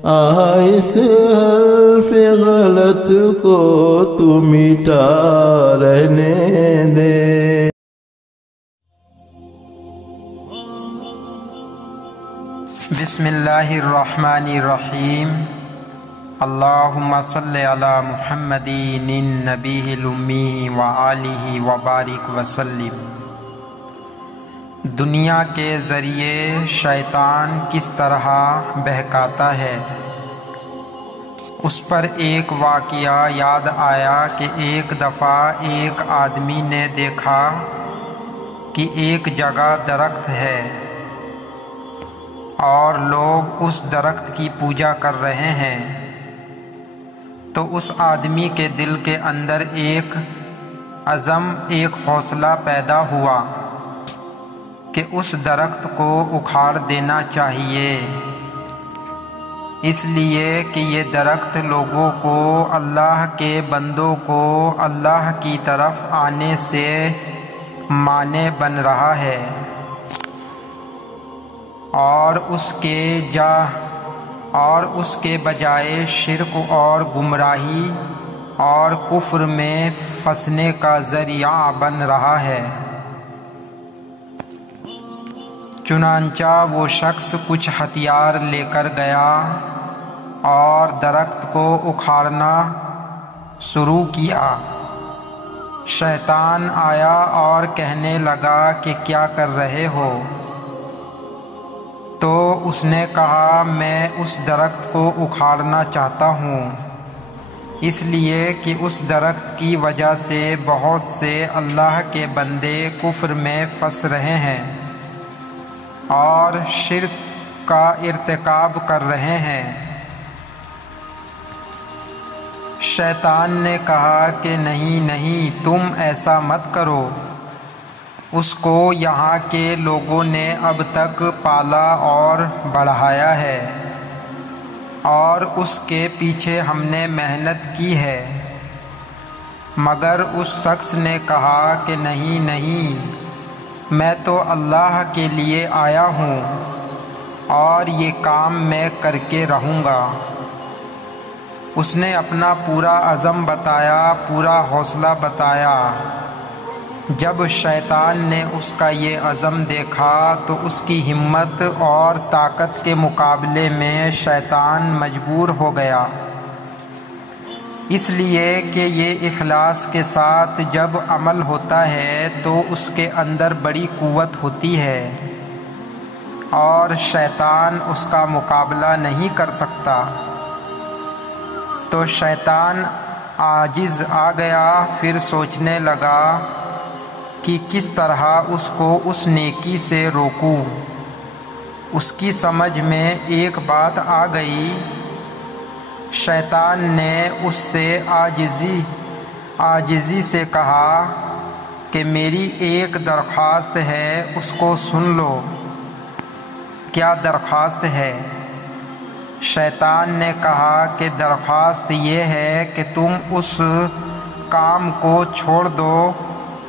اس حرف غلط کو تو مٹا رہنے دے۔ بسم اللہ الرحمن الرحیم۔ اللہم صلی علی محمد النبی الامی وآلہ وبارک وسلم۔ دنیا کے ذریعے شیطان کس طرح بہکاتا ہے، اس پر ایک واقعہ یاد آیا کہ ایک دفعہ ایک آدمی نے دیکھا کہ ایک جگہ درخت ہے اور لوگ اس درخت کی پوجا کر رہے ہیں، تو اس آدمی کے دل کے اندر ایک عزم، ایک حوصلہ پیدا ہوا کہ اس درخت کو اکھاڑ دینا چاہیے، اس لیے کہ یہ درخت لوگوں کو، اللہ کے بندوں کو اللہ کی طرف آنے سے مانع بن رہا ہے، اور اس کے بجائے شرک اور گمراہی اور کفر میں پھنسنے کا ذریعہ بن رہا ہے۔ چنانچہ وہ شخص کچھ ہتھیار لے کر گیا اور درخت کو اکھاڑنا شروع کیا۔ شیطان آیا اور کہنے لگا کہ کیا کر رہے ہو؟ تو اس نے کہا میں اس درخت کو اکھاڑنا چاہتا ہوں، اس لیے کہ اس درخت کی وجہ سے بہت سے اللہ کے بندے کفر میں پھنس رہے ہیں اور شرک کا ارتکاب کر رہے ہیں۔ شیطان نے کہا کہ نہیں، تم ایسا مت کرو، اس کو یہاں کے لوگوں نے اب تک پالا اور بڑھایا ہے اور اس کے پیچھے ہم نے محنت کی ہے۔ مگر اس شخص نے کہا کہ نہیں، میں تو اللہ کے لیے آیا ہوں اور یہ کام میں کر کے رہوں گا۔ اس نے اپنا پورا عزم بتایا، پورا حوصلہ بتایا۔ جب شیطان نے اس کا یہ عزم دیکھا تو اس کی ہمت اور طاقت کے مقابلے میں شیطان مجبور ہو گیا، اس لیے کہ یہ اخلاص کے ساتھ جب عمل ہوتا ہے تو اس کے اندر بڑی قوت ہوتی ہے اور شیطان اس کا مقابلہ نہیں کر سکتا۔ تو شیطان عاجز آ گیا، پھر سوچنے لگا کہ کس طرح اس کو اس نیکی سے روکوں۔ اس کی سمجھ میں ایک بات آ گئی۔ شیطان نے اس سے عاجزی سے کہا کہ میری ایک درخواست ہے، اس کو سن لو۔ کیا درخواست ہے؟ شیطان نے کہا کہ درخواست یہ ہے کہ تم اس کام کو چھوڑ دو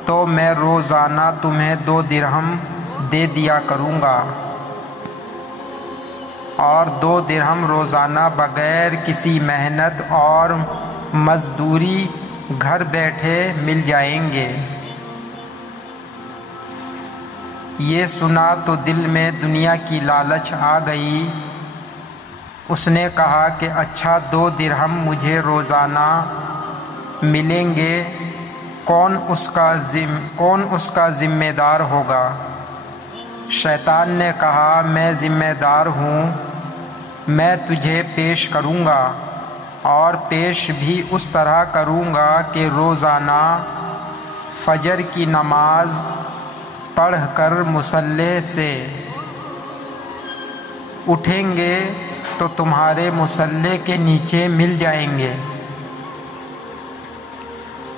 تو میں روزانہ تمہیں 2 درہم دے دیا کروں گا، اور 2 درہم روزانہ بغیر کسی محنت اور مزدوری گھر بیٹھے مل جائیں گے۔ یہ سنا تو دل میں دنیا کی لالچ آ گئی۔ اس نے کہا کہ اچھا 2 درہم مجھے روزانہ ملیں گے، کون اس کا ذمہ دار ہوگا؟ شیطان نے کہا میں ذمہ دار ہوں، میں تجھے پیش کروں گا، اور پیش بھی اس طرح کروں گا کہ روزانہ فجر کی نماز پڑھ کر مصلی سے اٹھیں گے تو تمہارے مصلی کے نیچے مل جائیں گے۔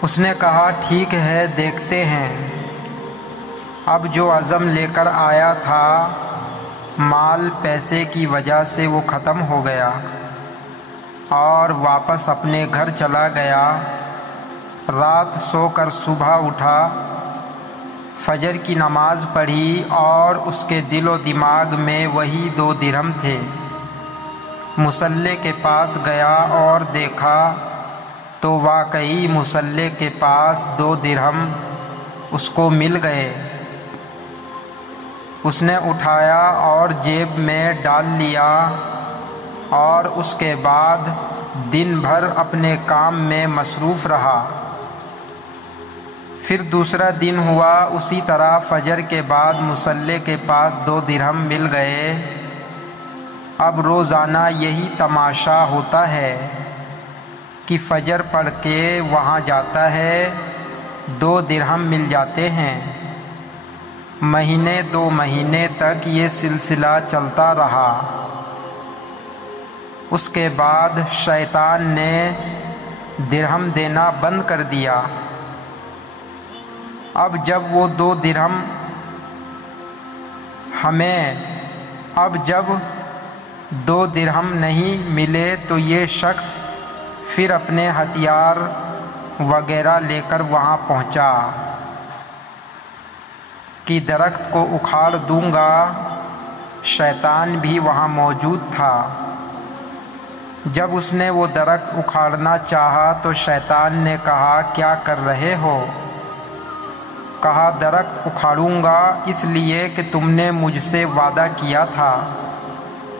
اس نے کہا ٹھیک ہے، دیکھتے ہیں۔ اب جو عزم لے کر آیا تھا، مال پیسے کی وجہ سے وہ ختم ہو گیا اور واپس اپنے گھر چلا گیا۔ رات سو کر صبح اٹھا، فجر کی نماز پڑھی اور اس کے دل و دماغ میں وہی 2 درہم تھے۔ مصلی کے پاس گیا اور دیکھا تو واقعی مصلی کے پاس 2 درہم اس کو مل گئے۔ اس نے اٹھایا اور جیب میں ڈال لیا اور اس کے بعد دن بھر اپنے کام میں مصروف رہا۔ پھر دوسرا دن ہوا، اسی طرح فجر کے بعد مصلی کے پاس 2 درہم مل گئے۔ اب روزانہ یہی تماشا ہوتا ہے کہ فجر پڑھ کے وہاں جاتا ہے، 2 درہم مل جاتے ہیں۔ مہینے 2 مہینے تک یہ سلسلہ چلتا رہا۔ اس کے بعد شیطان نے درہم دینا بند کر دیا۔ اب جب 2 درہم نہیں ملے تو یہ شخص پھر اپنے ہتھیار وغیرہ لے کر وہاں پہنچا کہ درخت کو اکھاڑ دوں گا۔ شیطان بھی وہاں موجود تھا۔ جب اس نے وہ درخت اکھاڑنا چاہا تو شیطان نے کہا، کیا کر رہے ہو؟ کہا، درخت اکھاڑوں گا اس لیے کہ تم نے مجھ سے وعدہ کیا تھا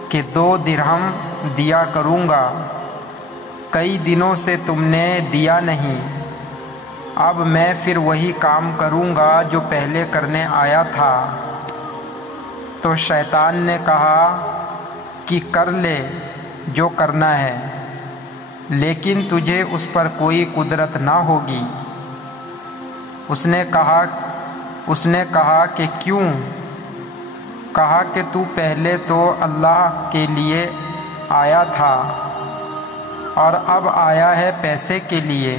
کہ 2 درہم دیا کروں گا، کئی دنوں سے تم نے دیا نہیں۔ اب میں پھر وہی کام کروں گا جو پہلے کرنے آیا تھا۔ تو شیطان نے کہا کہ کر لے جو کرنا ہے، لیکن تجھے اس پر کوئی قدرت نہ ہوگی۔ اس نے کہا کہ کیوں؟ کہا کہ تو پہلے تو اللہ کے لیے آیا تھا اور اب آیا ہے پیسے کے لیے۔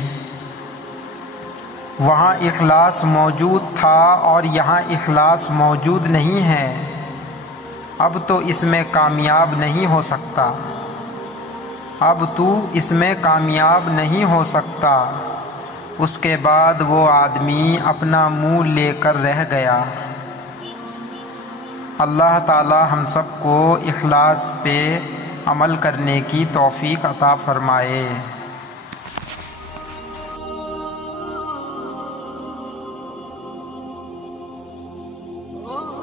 وہاں اخلاص موجود تھا اور یہاں اخلاص موجود نہیں ہے، اب تو اس میں کامیاب نہیں ہو سکتا۔ اب تو اس میں کامیاب نہیں ہو سکتا۔ اس کے بعد وہ آدمی اپنا منہ لے کر رہ گیا۔ اللہ تعالی ہم سب کو اخلاص پہ عمل کرنے کی توفیق عطا فرمائے۔ Oh